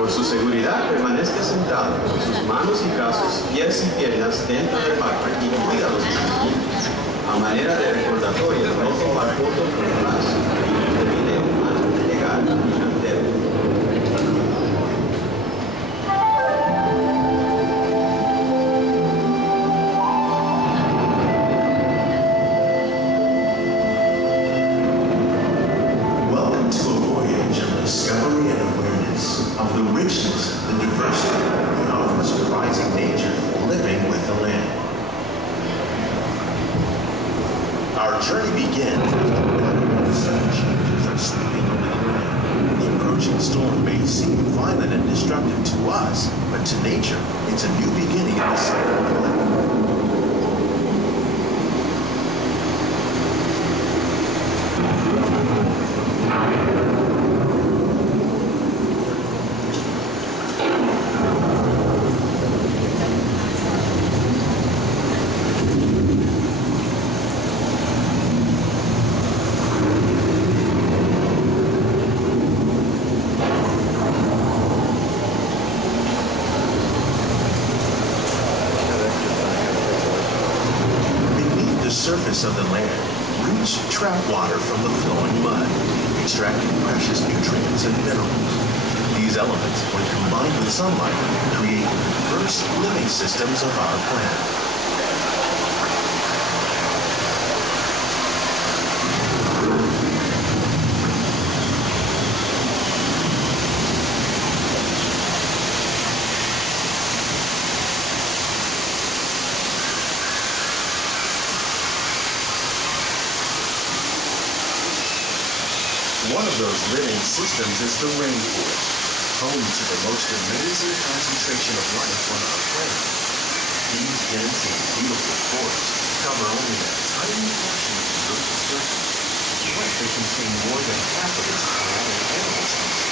Por su seguridad, permanezca sentado con sus manos y brazos, pies y piernas dentro del backpack y cuida los dispositivos. A manera de recordatorio, no tomar fotos con el brazo y el video antes de llegar al delantero. Welcome to a voyage of discovery and awareness of the richness, the diversity, and often surprising nature living with the land. Our journey begins when the sudden changes are sweeping over the land. The approaching storm may seem violent and destructive to us, but to nature, it's a new beginning in the cycle of life. Surface of the land, roots trap water from the flowing mud, extracting precious nutrients and minerals. These elements, when combined with sunlight, create the diverse living systems of our planet. One of those living systems is the rainforest, home to the most amazing concentration of life on our planet. These dense and beautiful forests cover only a tiny portion of the Earth's surface, yet they contain more than half of its plant and animal species.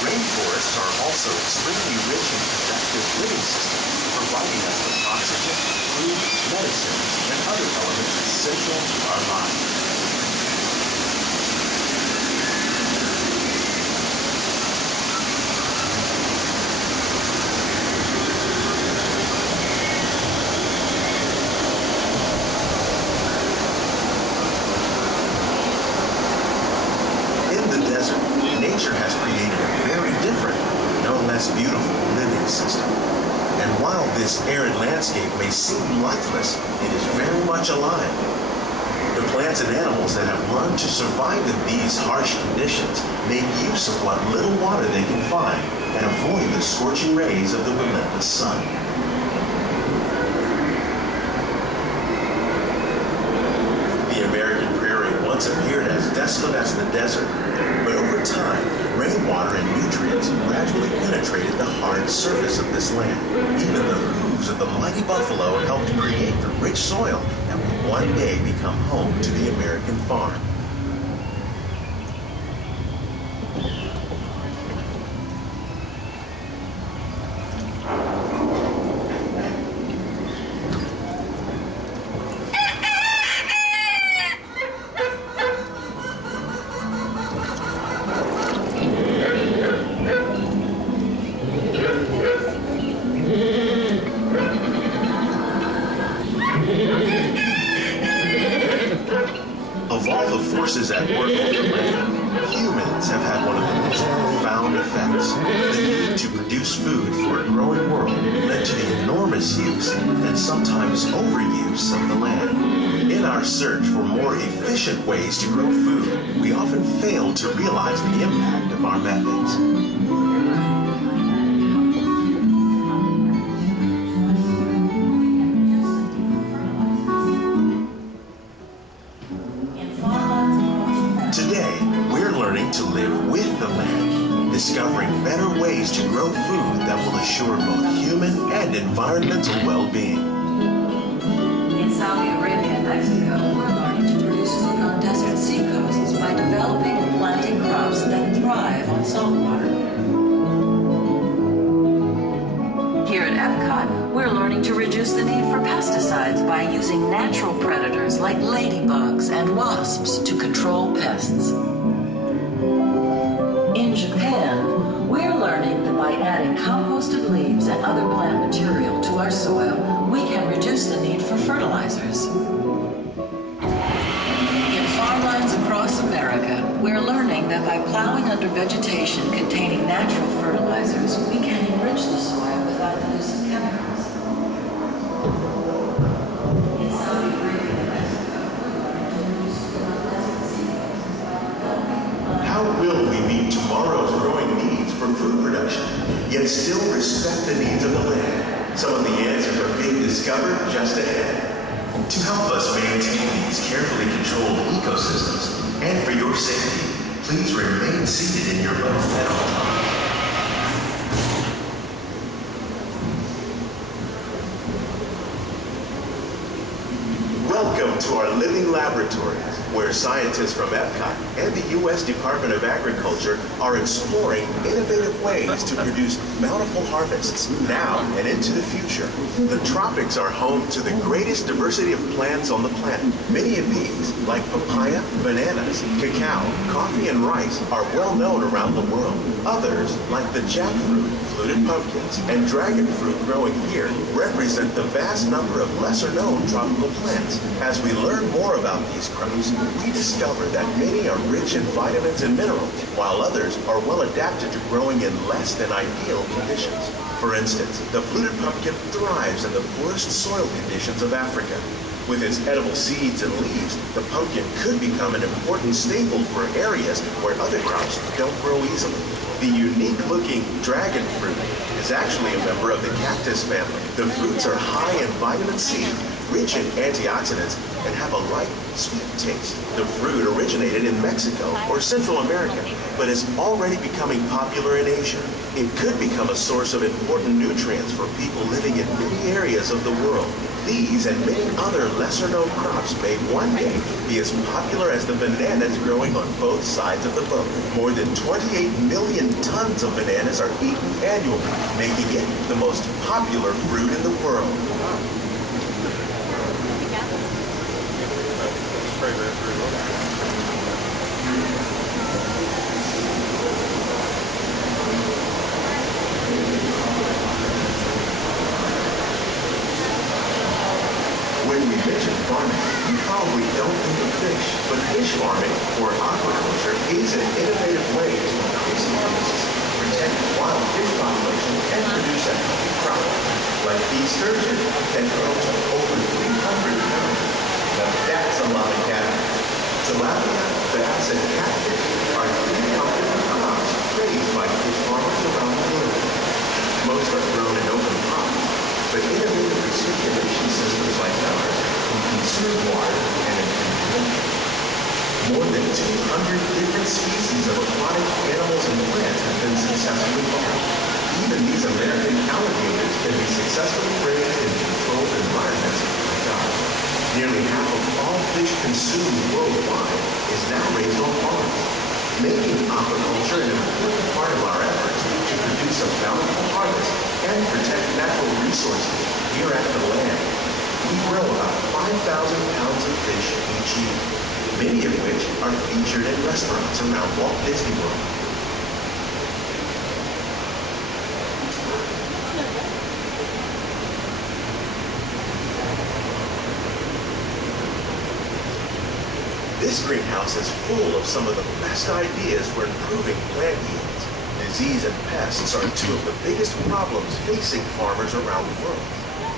Rainforests are also extremely rich in productive living systems, providing us with oxygen, food, medicine, and other elements essential to our lives. Nature has created a very different, no less beautiful living system. And while this arid landscape may seem lifeless, it is very much alive. The plants and animals that have learned to survive in these harsh conditions make use of what little water they can find and avoid the scorching rays of the relentless sun. The American prairie once appeared as desolate as the desert, but over time, rainwater and nutrients gradually penetrated the hard surface of this land. Even the hooves of the mighty buffalo helped create the rich soil that would one day become home to the American farm. Of all the forces at work on the land, humans have had one of the most profound effects. The need to produce food for a growing world led to the enormous use and sometimes overuse of the land. In our search for more efficient ways to grow food, we often fail to realize the impact of our methods. To live with the land, discovering better ways to grow food that will assure both human and environmental well-being. In Saudi Arabia and Mexico, we're learning to produce food on desert seacoasts by developing and planting crops that thrive on salt water. Here at Epcot, we're learning to reduce the need for pesticides by using natural predators like ladybugs and wasps to control pests. In Japan, we're learning that by adding and other plant material to our soil, we can reduce the need for fertilizers. In farmlands across America, we're learning that by plowing under vegetation containing natural fertilizers, we can enrich the soil without the use of chemicals. In Saudi Arabia and Mexico, we're learning to reduce desert seedlings by developing. How will we meet tomorrow's growing needs for food production, yet still respect the needs of the land? Some of the answers are being discovered just ahead. To help us maintain these carefully controlled ecosystems, and for your safety, please remain seated in your boat at all times. Welcome to our living laboratories, where scientists from Epcot and the U.S. Department of Agriculture are exploring innovative ways to produce bountiful harvests now and into the future. The tropics are home to the greatest diversity of plants on the planet. Many of these, like papaya, bananas, cacao, coffee, and rice, are well known around the world. Others, like the jackfruit, fluted pumpkins, and dragon fruit growing here, represent the vast number of lesser-known tropical plants. As we learn more about these crops, we discover that many are rich in vitamins and minerals, while others are well adapted to growing in less than ideal conditions. For instance, the fluted pumpkin thrives in the poorest soil conditions of Africa. With its edible seeds and leaves, the pumpkin could become an important staple for areas where other crops don't grow easily. The unique-looking dragon fruit is actually a member of the cactus family. The fruits are high in vitamin C, rich in antioxidants, and have a light, sweet taste. The fruit originated in Mexico or Central America, but is already becoming popular in Asia. It could become a source of important nutrients for people living in many areas of the world. These and many other lesser-known crops may one day be as popular as the bananas growing on both sides of the boat. More than 28 million tons of bananas are eaten annually, making it the most popular fruit in the world. When we mention farming, you probably don't think of fish, but fish farming, or aquaculture, is an innovative way to increase harvests, protect wild fish population, and produce a healthy crop. Like these sturgeon that grow to over 300 pounds. Now that's a lot of catfish. Tilapia, bass, and catfish are three popular crops raised by fish farmers around the world. Most are grown in open ponds, but innovative recirculation systems like ours can conserve water and improve culture. More than 200 different species of aquatic animals and plants have been successfully farmed. Even these American alligators can be successfully raised in controlled environments like ours. Nearly half of all fish consumed worldwide is now raised on farms, making aquaculture an important part of our efforts to produce a bountiful harvest and protect natural resources here at the land. We grow about 5,000 pounds of fish each year, many of which are featured in restaurants around Walt Disney World. This greenhouse is full of some of the best ideas for improving plant yields. Disease and pests are two of the biggest problems facing farmers around the world.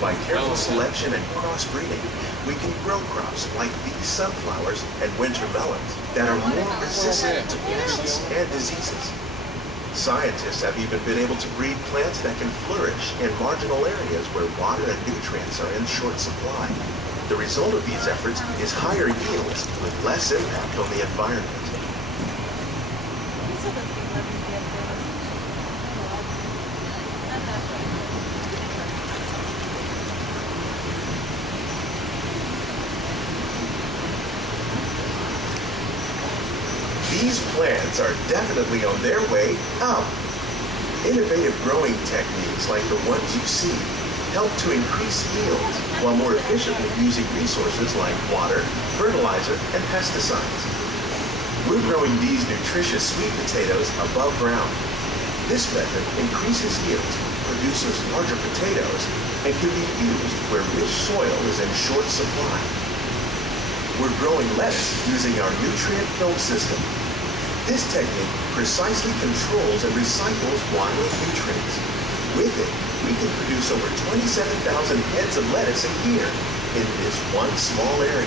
By careful selection and crossbreeding, we can grow crops like these sunflowers and winter melons that are more resistant to pests and diseases. Scientists have even been able to breed plants that can flourish in marginal areas where water and nutrients are in short supply. The result of these efforts is higher yields with less impact on the environment. These plants are definitely on their way up. Innovative growing techniques like the ones you see help to increase yields while more efficiently using resources like water, fertilizer, and pesticides. We're growing these nutritious sweet potatoes above ground. This method increases yield, produces larger potatoes, and can be used where rich soil is in short supply. We're growing lettuce using our nutrient film system. This technique precisely controls and recycles water and nutrients. With it, we can produce over 27,000 heads of lettuce a year in this one small area.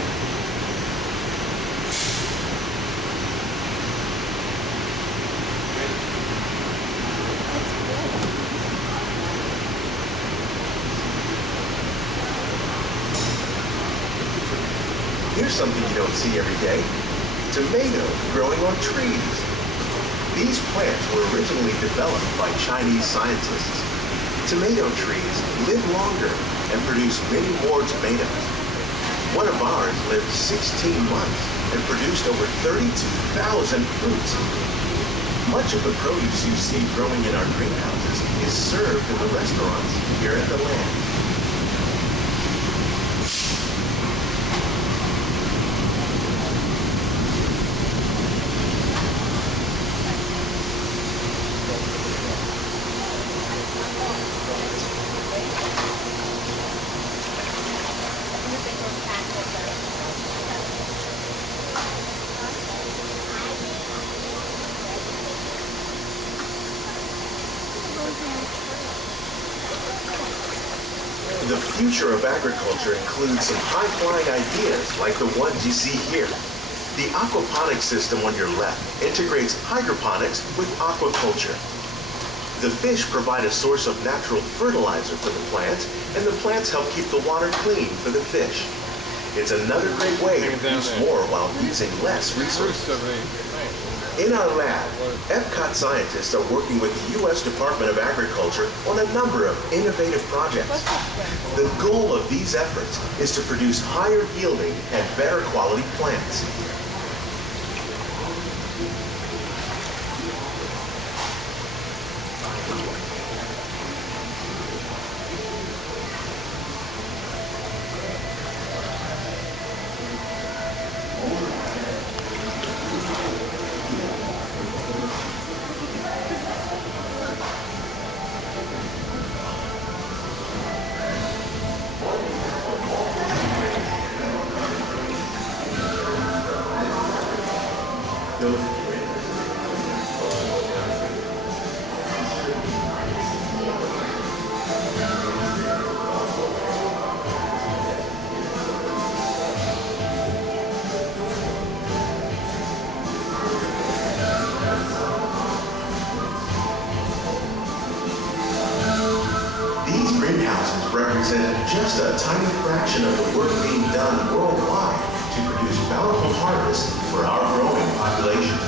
Here's something you don't see every day. Tomatoes growing on trees. These plants were originally developed by Chinese scientists. Tomato trees live longer and produce many more tomatoes. One of ours lived 16 months and produced over 32,000 fruits. Much of the produce you see growing in our greenhouses is served in the restaurants here at the land. The future of agriculture includes some high-flying ideas like the ones you see here. The aquaponics system on your left integrates hydroponics with aquaculture. The fish provide a source of natural fertilizer for the plants, and the plants help keep the water clean for the fish. It's another great way to produce more while using less resources. In our lab, Epcot scientists are working with the U.S. Department of Agriculture on a number of innovative projects. The goal of these efforts is to produce higher yielding and better quality plants. Greenhouses represent just a tiny fraction of the work being done worldwide to produce bountiful harvests for our growing population.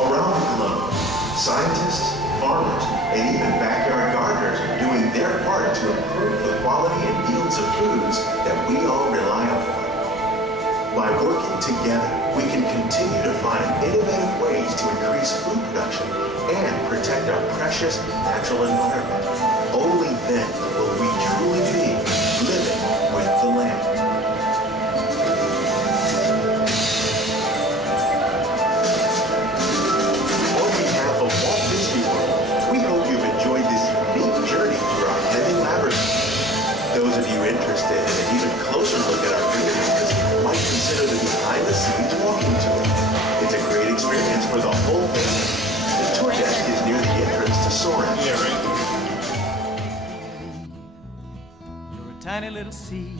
Around the globe, scientists, farmers, and even backyard gardeners are doing their part to improve the quality and yields of foods that we all rely upon. By working together, we can continue to find innovative ways to increase food production and protect our precious natural environment. Only then will we truly be living with the land. On behalf of Walt Disney World, we hope you've enjoyed this unique journey through our living laboratory. Those of you interested in an even closer look at our greenhouses might consider the behind-the-scenes walking tour. It's a great experience for the whole family. The tour desk is near the entrance to Soarin'. Tiny little seed